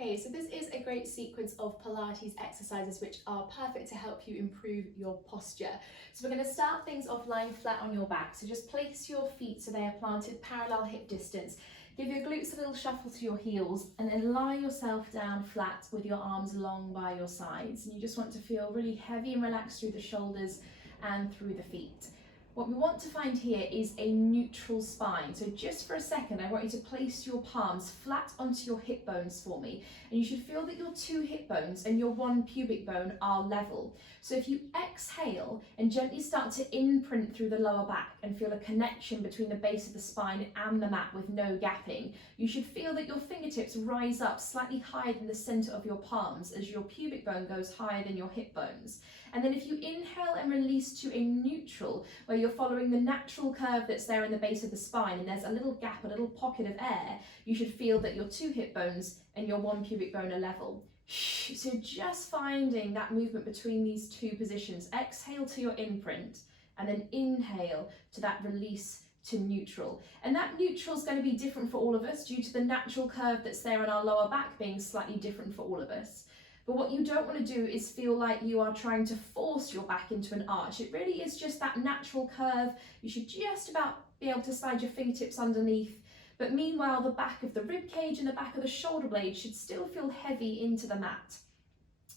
Hey, so this is a great sequence of Pilates exercises which are perfect to help you improve your posture. So we're going to start things off lying flat on your back. So just place your feet so they are planted parallel hip distance. Give your glutes a little shuffle to your heels and then lie yourself down flat with your arms long by your sides. And you just want to feel really heavy and relaxed through the shoulders and through the feet. What we want to find here is a neutral spine. So just for a second, I want you to place your palms flat onto your hip bones for me. And you should feel that your two hip bones and your one pubic bone are level. So if you exhale and gently start to imprint through the lower back and feel a connection between the base of the spine and the mat with no gapping, you should feel that your fingertips rise up slightly higher than the center of your palms as your pubic bone goes higher than your hip bones. And then if you inhale and release to a neutral, where you're following the natural curve that's there in the base of the spine and there's a little gap, a little pocket of air, you should feel that your two hip bones and your one pubic bone are level. So just finding that movement between these two positions. Exhale to your imprint and then inhale to that release to neutral. And that neutral is going to be different for all of us due to the natural curve that's there in our lower back being slightly different for all of us. But what you don't want to do is feel like you are trying to force your back into an arch. It really is just that natural curve. You should just about be able to slide your fingertips underneath. But meanwhile, the back of the rib cage and the back of the shoulder blade should still feel heavy into the mat.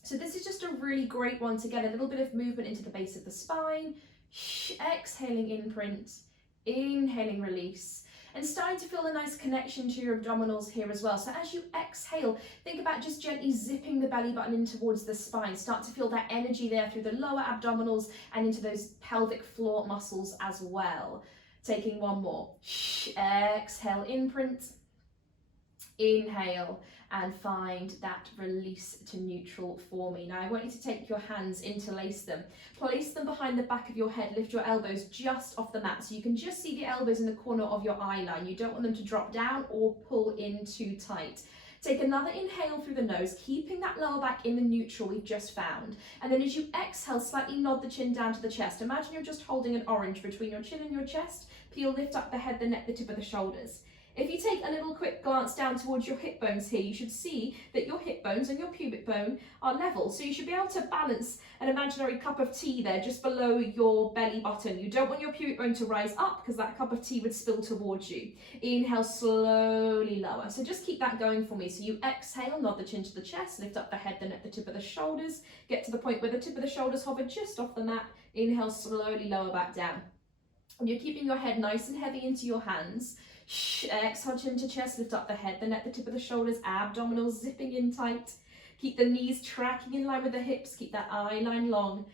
So this is just a really great one to get a little bit of movement into the base of the spine. Exhaling imprint, inhaling release. And starting to feel a nice connection to your abdominals here as well. So as you exhale, think about just gently zipping the belly button in towards the spine. Start to feel that energy there through the lower abdominals and into those pelvic floor muscles as well. Taking one more. Exhale, imprint. Inhale and find that release to neutral for me. Now I want you to take your hands, interlace them, place them behind the back of your head, lift your elbows just off the mat so you can just see the elbows in the corner of your eye line. You don't want them to drop down or pull in too tight. Take another inhale through the nose, keeping that lower back in the neutral we've just found. And then as you exhale, slightly nod the chin down to the chest. Imagine you're just holding an orange between your chin and your chest. Peel, lift up the head, the neck, the tip of the shoulders. If you take a little quick glance down towards your hip bones here, you should see that your hip bones and your pubic bone are level. So you should be able to balance an imaginary cup of tea there just below your belly button. You don't want your pubic bone to rise up because that cup of tea would spill towards you. Inhale, slowly lower. So just keep that going for me. So you exhale, nod the chin to the chest, lift up the head, the neck, the tip of the shoulders. Get to the point where the tip of the shoulders hover just off the mat. Inhale, slowly lower back down. And you're keeping your head nice and heavy into your hands. Exhale, chin to chest, lift up the head, the neck, the tip of the shoulders, abdominals zipping in tight. Keep the knees tracking in line with the hips, keep that eye line long.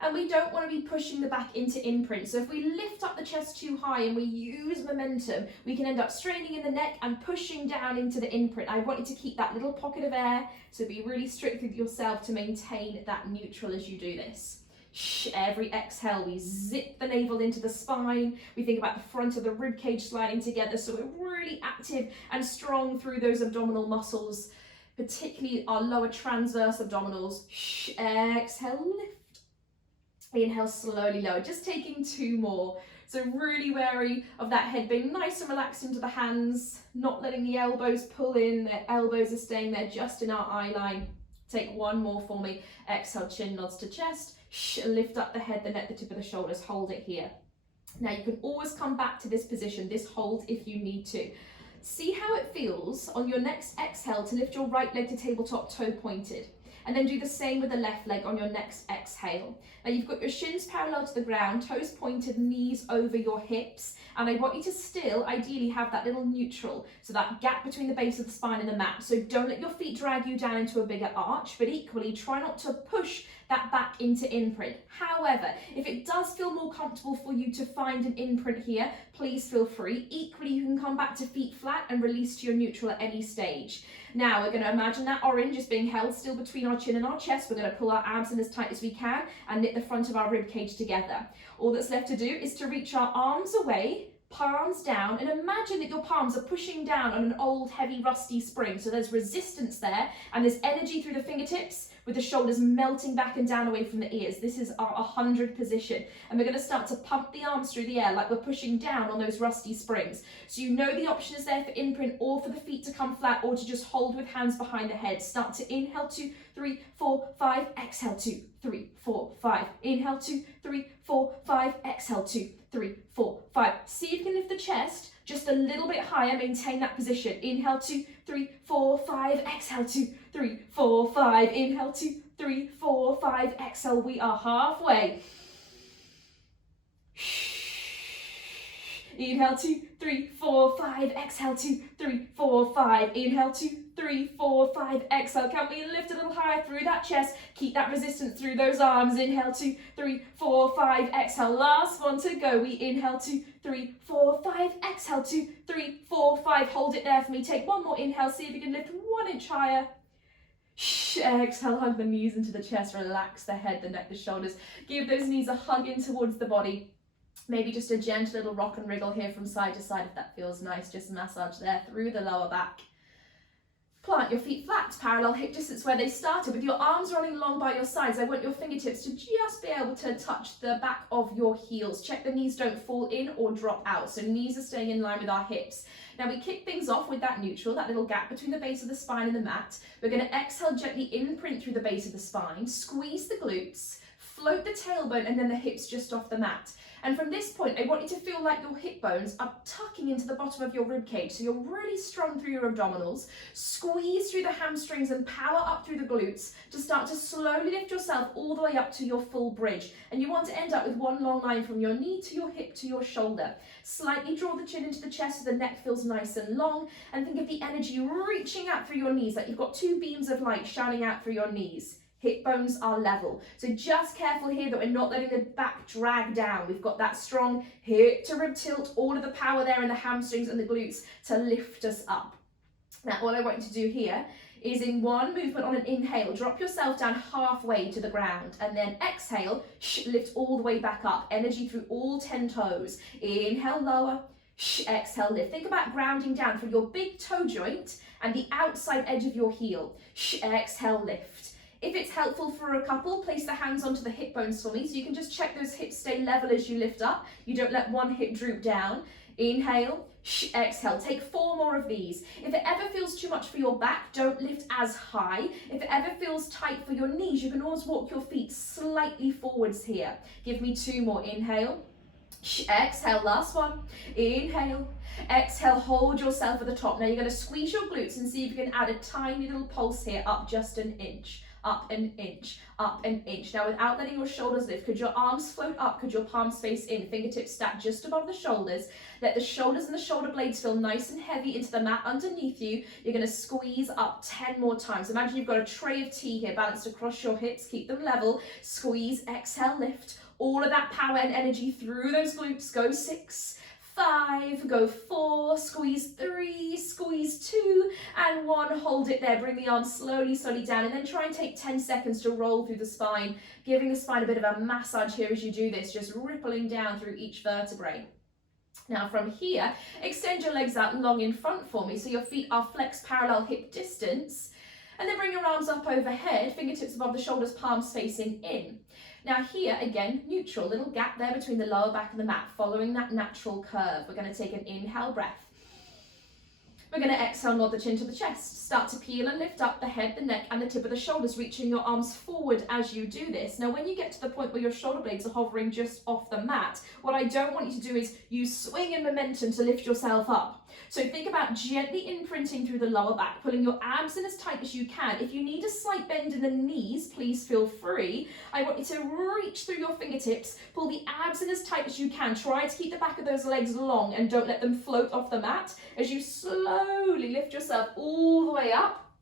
And we don't want to be pushing the back into imprint. So if we lift up the chest too high and we use momentum, we can end up straining in the neck and pushing down into the imprint. I want you to keep that little pocket of air, so be really strict with yourself to maintain that neutral as you do this. Every exhale, we zip the navel into the spine. We think about the front of the rib cage sliding together, so we're really active and strong through those abdominal muscles, particularly our lower transverse abdominals. Exhale, lift. Inhale, slowly lower. Just taking two more. So really wary of that head being nice and relaxed into the hands, not letting the elbows pull in. The elbows are staying there just in our eye line. Take one more for me. Exhale, chin nods to chest. Lift up the head, the neck, the tip of the shoulders. Hold it here. Now you can always come back to this position, this hold, if you need to. See how it feels on your next exhale to lift your right leg to tabletop, toe pointed. And then do the same with the left leg on your next exhale. Now you've got your shins parallel to the ground, toes pointed, knees over your hips. And I want you to still ideally have that little neutral, so that gap between the base of the spine and the mat. So don't let your feet drag you down into a bigger arch, but equally try not to push that back into imprint. However, if it does feel more comfortable for you to find an imprint here, please feel free. Equally, you can come back to feet flat and release to your neutral at any stage. Now we're going to imagine that orange is being held still between our chin and our chest. We're going to pull our abs in as tight as we can and knit the front of our rib cage together. All that's left to do is to reach our arms away, palms down, and imagine that your palms are pushing down on an old, heavy, rusty spring. So there's resistance there and there's energy through the fingertips, with the shoulders melting back and down away from the ears. This is our 100 position. And we're going to start to pump the arms through the air like we're pushing down on those rusty springs. So you know the option is there for imprint or for the feet to come flat or to just hold with hands behind the head. Start to inhale 2, 3, 4, 5, exhale 2, 3, 4, 5. Inhale 2, 3, 4, 5, exhale 2, 3, 4, 5. See if you can lift the chest just a little bit higher, maintain that position. Inhale 2, 3, 4, 5, exhale 2, 3, 4, 5. Inhale 2, 3, 4, 5, exhale. We are halfway. Inhale 2, 3, 4, 5, exhale 2, 3, 4, 5. Inhale 2, 3, 4, 5, exhale. Can we lift a little higher through that chest? Keep that resistance through those arms. Inhale 2, 3, 4, 5, exhale. Last one to go. We inhale 2, 3, 4, 5, exhale 2, 3, 4, 5. Hold it there for me. Take one more inhale. See if you can lift 1 inch higher. Exhale, hug the knees into the chest. Relax the head, the neck, the shoulders. Give those knees a hug in towards the body. Maybe just a gentle little rock and wriggle here from side to side if that feels nice. Just massage there through the lower back. Plant your feet flat, parallel hip distance where they started. With your arms running long by your sides, I want your fingertips to just be able to touch the back of your heels. Check the knees don't fall in or drop out. So knees are staying in line with our hips. Now we kick things off with that neutral, that little gap between the base of the spine and the mat. We're going to exhale, gently imprint through the base of the spine, squeeze the glutes, float the tailbone and then the hips just off the mat. And from this point, I want you to feel like your hip bones are tucking into the bottom of your rib cage. So you're really strong through your abdominals. Squeeze through the hamstrings and power up through the glutes to start to slowly lift yourself all the way up to your full bridge. And you want to end up with one long line from your knee to your hip to your shoulder. Slightly draw the chin into the chest so the neck feels nice and long. And think of the energy reaching out through your knees, like you've got 2 beams of light shining out through your knees. Hip bones are level. So just careful here that we're not letting the back drag down. We've got that strong hip to rib tilt, all of the power there in the hamstrings and the glutes to lift us up. Now, what I want you to do here is in one movement on an inhale, drop yourself down halfway to the ground and then exhale, lift all the way back up. Energy through all 10 toes. Inhale, lower, exhale, lift. Think about grounding down from your big toe joint and the outside edge of your heel. Exhale, lift. If it's helpful for a couple, place the hands onto the hip bones for me so you can just check those hips stay level as you lift up. You don't let one hip droop down. Inhale, exhale. Take 4 more of these. If it ever feels too much for your back, don't lift as high. If it ever feels tight for your knees, you can always walk your feet slightly forwards here. Give me 2 more. Inhale, exhale. Last one. Inhale, exhale. Hold yourself at the top. Now you're going to squeeze your glutes and see if you can add a tiny little pulse here, up just an inch. Up an inch, up an inch. Now without letting your shoulders lift, could your arms float up? Could your palms face in? Fingertips stacked just above the shoulders. Let the shoulders and the shoulder blades feel nice and heavy into the mat underneath you. You're going to squeeze up 10 more times. Imagine you've got a tray of tea here balanced across your hips. Keep them level. Squeeze, exhale, lift. All of that power and energy through those glutes. Go 6, 5, go 4, squeeze 3, squeeze 2, and 1. Hold it there. Bring the arms slowly, slowly down, and then try and take 10 seconds to roll through the spine, giving the spine a bit of a massage here as you do this, just rippling down through each vertebrae. Now from here, extend your legs out long in front for me so your feet are flexed parallel hip distance, and then bring your arms up overhead, fingertips above the shoulders, palms facing in. Now here, again, neutral, little gap there between the lower back and the mat, following that natural curve. We're going to take an inhale breath. We're going to exhale, nod the chin to the chest. Start to peel and lift up the head, the neck, and the tip of the shoulders, reaching your arms forward as you do this. Now, when you get to the point where your shoulder blades are hovering just off the mat, what I don't want you to do is use swing and momentum to lift yourself up. So think about gently imprinting through the lower back, pulling your abs in as tight as you can. If you need a slight bend in the knees, please feel free. I want you to reach through your fingertips, pull the abs in as tight as you can. Try to keep the back of those legs long and don't let them float off the mat as you slowly lift yourself all the way up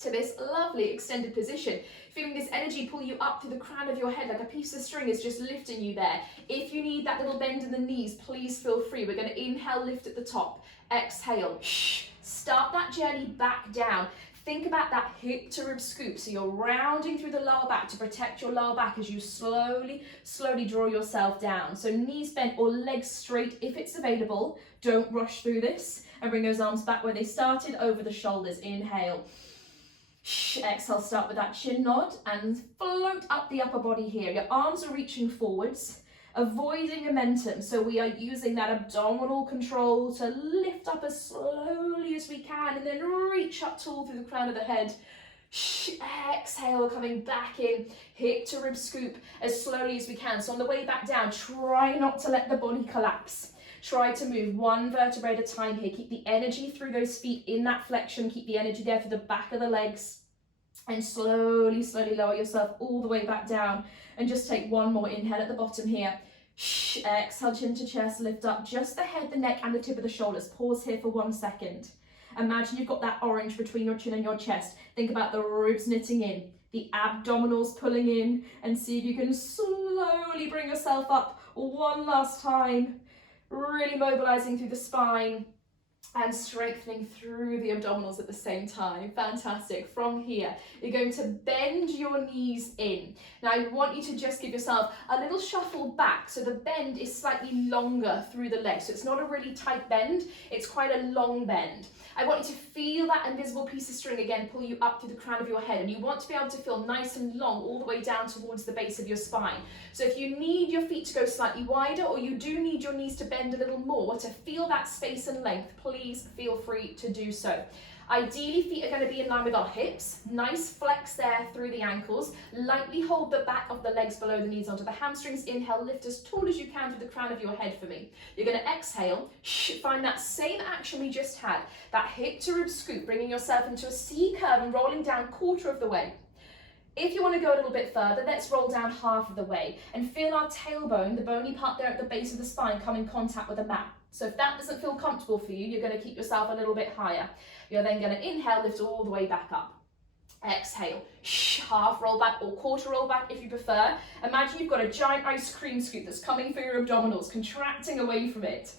to this lovely extended position. Feeling this energy pull you up through the crown of your head like a piece of string is just lifting you there. If you need that little bend in the knees, please feel free. We're going to inhale, lift at the top. Exhale. Start that journey back down. Think about that hip to rib scoop. So you're rounding through the lower back to protect your lower back as you slowly draw yourself down. So knees bent or legs straight if it's available. Don't rush through this. And bring those arms back where they started, over the shoulders. Inhale. Exhale, start with that chin nod and float up the upper body here. Your arms are reaching forwards, avoiding momentum. So we are using that abdominal control to lift up as slowly as we can and then reach up tall through the crown of the head. Exhale, coming back in, hip to rib scoop as slowly as we can. So on the way back down, try not to let the body collapse. Try to move one vertebrae at a time here. Keep the energy through those feet in that flexion. Keep the energy there through the back of the legs. And slowly, slowly lower yourself all the way back down. And just take one more inhale at the bottom here. Exhale, chin to chest, lift up just the head, the neck and the tip of the shoulders. Pause here for 1 second. Imagine you've got that orange between your chin and your chest. Think about the ribs knitting in, the abdominals pulling in, and see if you can slowly bring yourself up one last time. Really mobilizing through the spine and strengthening through the abdominals at the same time. Fantastic. From here, you're going to bend your knees in. Now I want you to just give yourself a little shuffle back. So the bend is slightly longer through the legs. So it's not a really tight bend, it's quite a long bend. I want you to feel that invisible piece of string again pull you up through the crown of your head, and you want to be able to feel nice and long all the way down towards the base of your spine. So if you need your feet to go slightly wider, or you do need your knees to bend a little more to feel that space and length, please feel free to do so. Ideally, feet are going to be in line with our hips. Nice flex there through the ankles. Lightly hold the back of the legs below the knees onto the hamstrings. Inhale, lift as tall as you can through the crown of your head for me. You're going to exhale, find that same action we just had. That hip to rib scoop, bringing yourself into a C curve and rolling down 1/4 of the way. If you want to go a little bit further, let's roll down 1/2 of the way and feel our tailbone, the bony part there at the base of the spine, come in contact with the mat. So if that doesn't feel comfortable for you, you're going to keep yourself a little bit higher. You're then going to inhale, lift all the way back up. Exhale, half roll back or 1/4 roll back if you prefer. Imagine you've got a giant ice cream scoop that's coming through your abdominals, contracting away from it.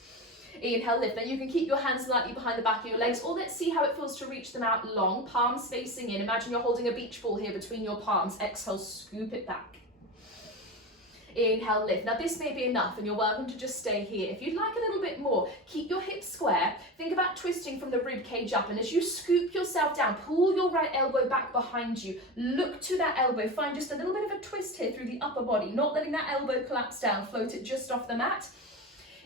Inhale, lift. Then you can keep your hands lightly behind the back of your legs, or let's see how it feels to reach them out long, palms facing in. Imagine you're holding a beach ball here between your palms. Exhale, scoop it back. Inhale, lift. Now this may be enough and you're welcome to just stay here. If you'd like a little bit more, keep your hips square. Think about twisting from the rib cage up, and as you scoop yourself down, pull your right elbow back behind you. Look to that elbow. Find just a little bit of a twist here through the upper body, not letting that elbow collapse down. Float it just off the mat.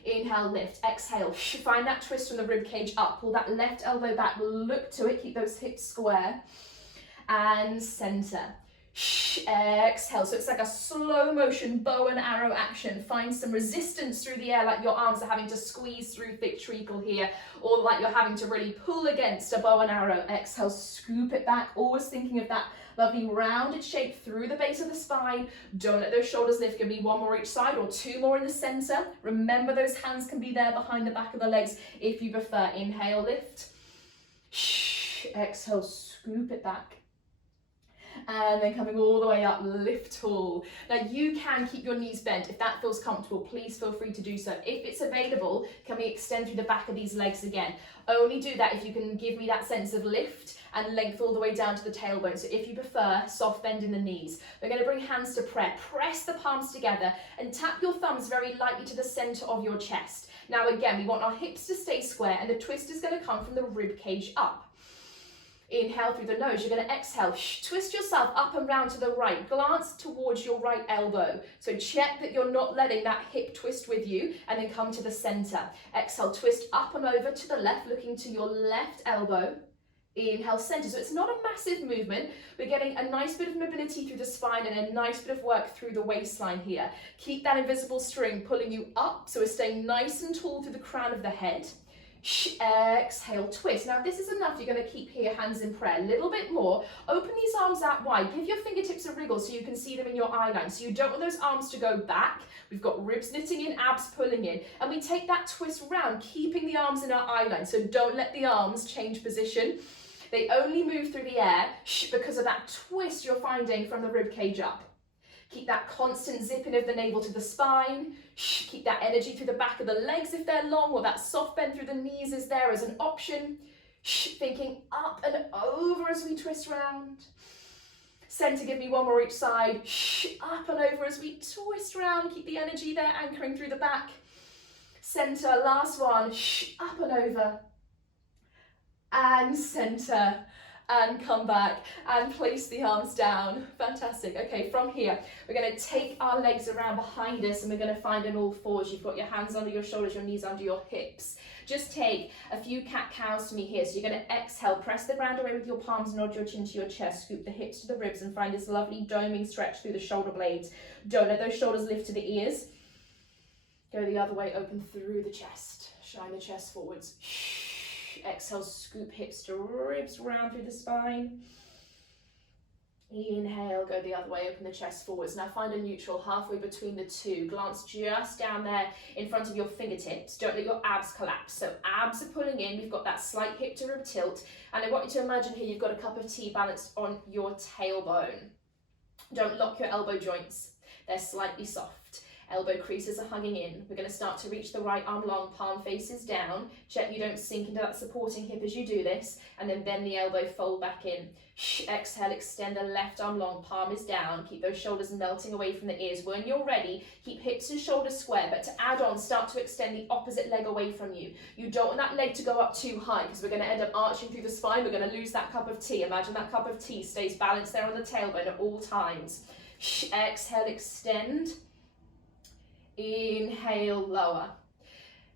Inhale, lift. Exhale, find that twist from the rib cage up. Pull that left elbow back. Look to it. Keep those hips square. And center. Exhale. So it's like a slow motion bow and arrow action. Find some resistance through the air, like your arms are having to squeeze through thick treacle here, or like you're having to really pull against a bow and arrow. Exhale, scoop it back. Always thinking of that lovely rounded shape through the base of the spine. Don't let those shoulders lift. Give me 1 more each side or 2 more in the center. Remember, those hands can be there behind the back of the legs if you prefer. Inhale, lift. Exhale, scoop it back. And then coming all the way up, lift tall. Now you can keep your knees bent. If that feels comfortable, please feel free to do so. If it's available, can we extend through the back of these legs again? Only do that if you can give me that sense of lift and length all the way down to the tailbone. So if you prefer, soft bend in the knees. We're going to bring hands to prayer. Press the palms together and tap your thumbs very lightly to the center of your chest. Now again, we want our hips to stay square, and the twist is going to come from the rib cage up. Inhale through the nose. You're going to exhale. Twist yourself up and round to the right. Glance towards your right elbow. So check that you're not letting that hip twist with you, and then come to the center. Exhale, twist up and over to the left, looking to your left elbow. Inhale, center. So it's not a massive movement. We're getting a nice bit of mobility through the spine and a nice bit of work through the waistline here. Keep that invisible string pulling you up, so we're staying nice and tall through the crown of the head. Exhale, twist. Now this is enough. You're going to keep here, hands in prayer. A little bit more. Open these arms out wide. Give your fingertips a wriggle so you can see them in your eye line. So you don't want those arms to go back. We've got ribs knitting in, abs pulling in. And we take that twist round, keeping the arms in our eye line. So don't let the arms change position. They only move through the air because of that twist you're finding from the rib cage up. Keep that constant zipping of the navel to the spine. Keep that energy through the back of the legs if they're long, or that soft bend through the knees is there as an option. Thinking up and over as we twist round. Center, give me 1 more each side. Up and over as we twist round. Keep the energy there, anchoring through the back. Center, last one. Up and over. And center. and come back and place the arms down. Fantastic. Okay, from here, we're going to take our legs around behind us and we're going to find an all fours. You've got your hands under your shoulders, your knees under your hips. Just take a few cat-cows to me here. So you're going to exhale, press the ground away with your palms, nod your chin to your chest, scoop the hips to the ribs and find this lovely doming stretch through the shoulder blades. Don't let those shoulders lift to the ears. Go the other way, open through the chest. Shine the chest forwards. Exhale, scoop hips to ribs, round through the spine. Inhale, go the other way, open the chest forwards. Now find a neutral halfway between the two. Glance just down there in front of your fingertips. Don't let your abs collapse. So abs are pulling in. We've got that slight hip to rib tilt. And I want you to imagine here you've got a cup of tea balanced on your tailbone. Don't lock your elbow joints. They're slightly soft. Elbow creases are hugging in. We're going to start to reach the right arm long, palm faces down. Check you don't sink into that supporting hip as you do this. And then bend the elbow, fold back in. Exhale, extend the left arm long, palm is down. Keep those shoulders melting away from the ears. When you're ready, keep hips and shoulders square, but to add on, start to extend the opposite leg away from you. You don't want that leg to go up too high because we're going to end up arching through the spine. We're going to lose that cup of tea. Imagine that cup of tea stays balanced there on the tailbone at all times. Exhale, extend. Inhale, lower.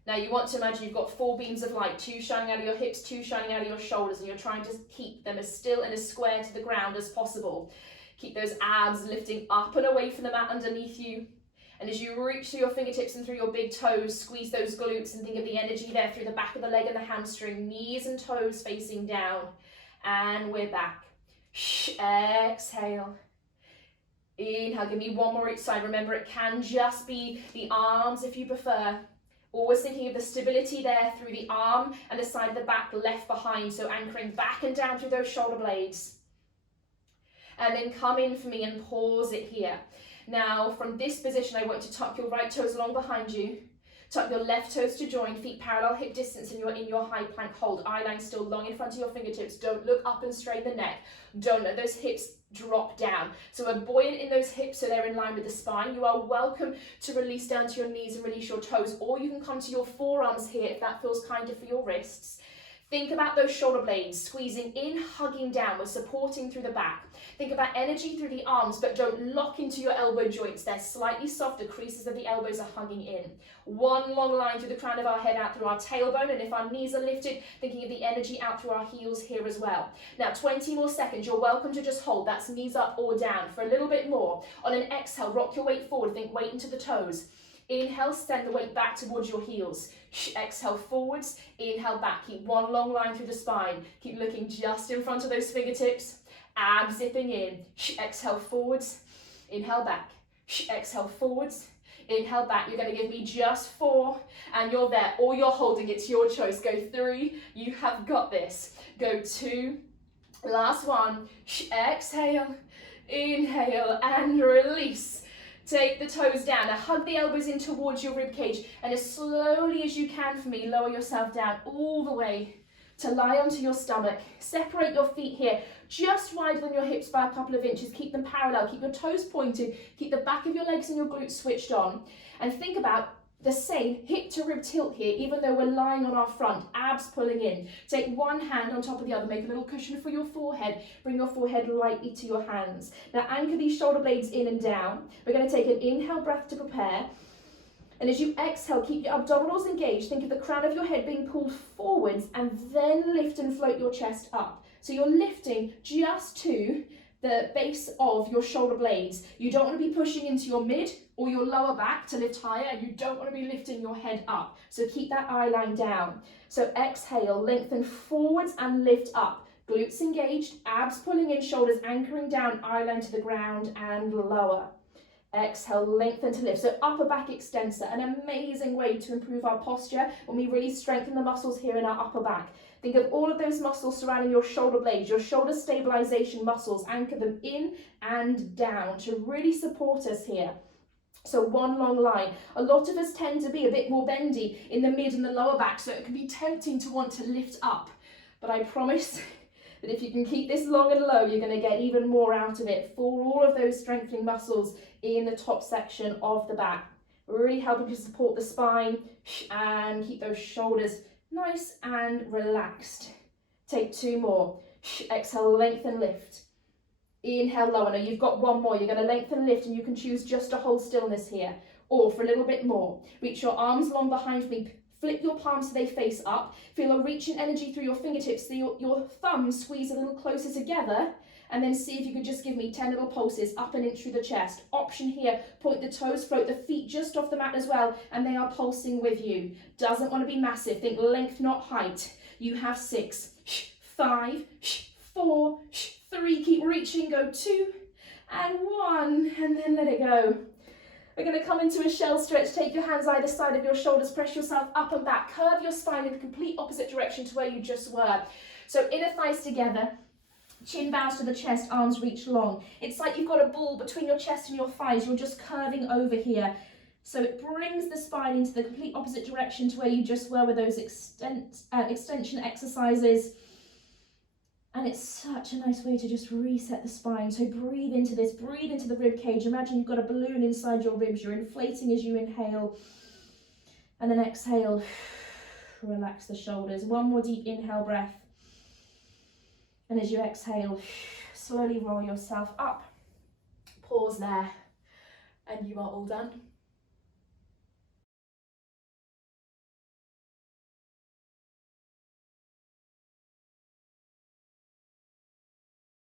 Now you want to imagine you've got 4 beams of light, 2 shining out of your hips, 2 shining out of your shoulders, and you're trying to keep them as still and as square to the ground as possible. Keep those abs lifting up and away from the mat underneath you. And as you reach through your fingertips and through your big toes, squeeze those glutes and think of the energy there through the back of the leg and the hamstring, knees and toes facing down. And we're back. Exhale. Inhale, give me one more each side. Remember, it can just be the arms if you prefer. Always thinking of the stability there through the arm and the side of the back left behind. So anchoring back and down through those shoulder blades. And then come in for me and pause it here. Now, from this position, I want you to tuck your right toes along behind you. Tuck your left toes to join, feet parallel hip distance, and you're in your high plank hold. Eye line still long in front of your fingertips. Don't look up and strain the neck. Don't let those hips drop down. So we're buoyant in those hips so they're in line with the spine. You are welcome to release down to your knees and release your toes, or you can come to your forearms here if that feels kinder for your wrists. Think about those shoulder blades, squeezing in, hugging down. We're supporting through the back. Think about energy through the arms, but don't lock into your elbow joints. They're slightly soft. The creases of the elbows are hugging in. One long line through the crown of our head out through our tailbone, and if our knees are lifted, thinking of the energy out through our heels here as well. Now, 20 more seconds. You're welcome to just hold. That's knees up or down. For a little bit more. On an exhale, rock your weight forward. Think weight into the toes. Inhale, send the weight back towards your heels. Exhale forwards, inhale back. Keep one long line through the spine. Keep looking just in front of those fingertips. Abs zipping in. Exhale forwards, inhale back. Exhale forwards, inhale back. You're going to give me just 4 and you're there. Or you're holding, it's your choice. Go 3, you have got this. Go 2, last 1. Exhale, inhale and release. Take the toes down. Now hug the elbows in towards your rib cage, and as slowly as you can for me, lower yourself down all the way to lie onto your stomach. Separate your feet here, just wider than your hips by a couple of inches. Keep them parallel, keep your toes pointed, keep the back of your legs and your glutes switched on. And think about the same hip to rib tilt here, even though we're lying on our front, abs pulling in. Take one hand on top of the other, make a little cushion for your forehead, bring your forehead lightly to your hands. Now anchor these shoulder blades in and down. We're going to take an inhale breath to prepare. And as you exhale, keep your abdominals engaged. Think of the crown of your head being pulled forwards and then lift and float your chest up. So you're lifting just to the base of your shoulder blades. You don't want to be pushing into your mid or your lower back to lift higher, and you don't want to be lifting your head up. So keep that eye line down. So exhale, lengthen forwards and lift up. Glutes engaged, abs pulling in, shoulders anchoring down, eye line to the ground and lower. Exhale, lengthen to lift. So upper back extensor, an amazing way to improve our posture when we really strengthen the muscles here in our upper back. Think of all of those muscles surrounding your shoulder blades, your shoulder stabilization muscles. Anchor them in and down to really support us here. So one long line. A lot of us tend to be a bit more bendy in the mid and the lower back, so it can be tempting to want to lift up. But I promise that if you can keep this long and low, you're going to get even more out of it for all of those strengthening muscles in the top section of the back. Really helping to support the spine and keep those shoulders nice and relaxed. Take 2 more. Exhale, lengthen, lift. Inhale, lower. Now you've got one more. You're going to lengthen, lift, and you can choose just to hold stillness here, or for a little bit more. Reach your arms long behind me. Flip your palms so they face up. Feel a reaching energy through your fingertips so your thumbs squeeze a little closer together. And then see if you could just give me 10 little pulses up and in through the chest. Option here, point the toes, float the feet just off the mat as well, and they are pulsing with you. Doesn't want to be massive. Think length, not height. You have 6, 5, 4, 3. Keep reaching. Go 2 and 1, and then let it go. We're going to come into a shell stretch. Take your hands either side of your shoulders. Press yourself up and back. Curve your spine in the complete opposite direction to where you just were. So inner thighs together. Chin bows to the chest, arms reach long. It's like you've got a ball between your chest and your thighs. You're just curving over here. So it brings the spine into the complete opposite direction to where you just were with those extension exercises. And it's such a nice way to just reset the spine. So breathe into this, breathe into the rib cage. Imagine you've got a balloon inside your ribs. You're inflating as you inhale. And then exhale, relax the shoulders. One more deep inhale breath. And as you exhale, slowly roll yourself up. Pause there. And you are all done.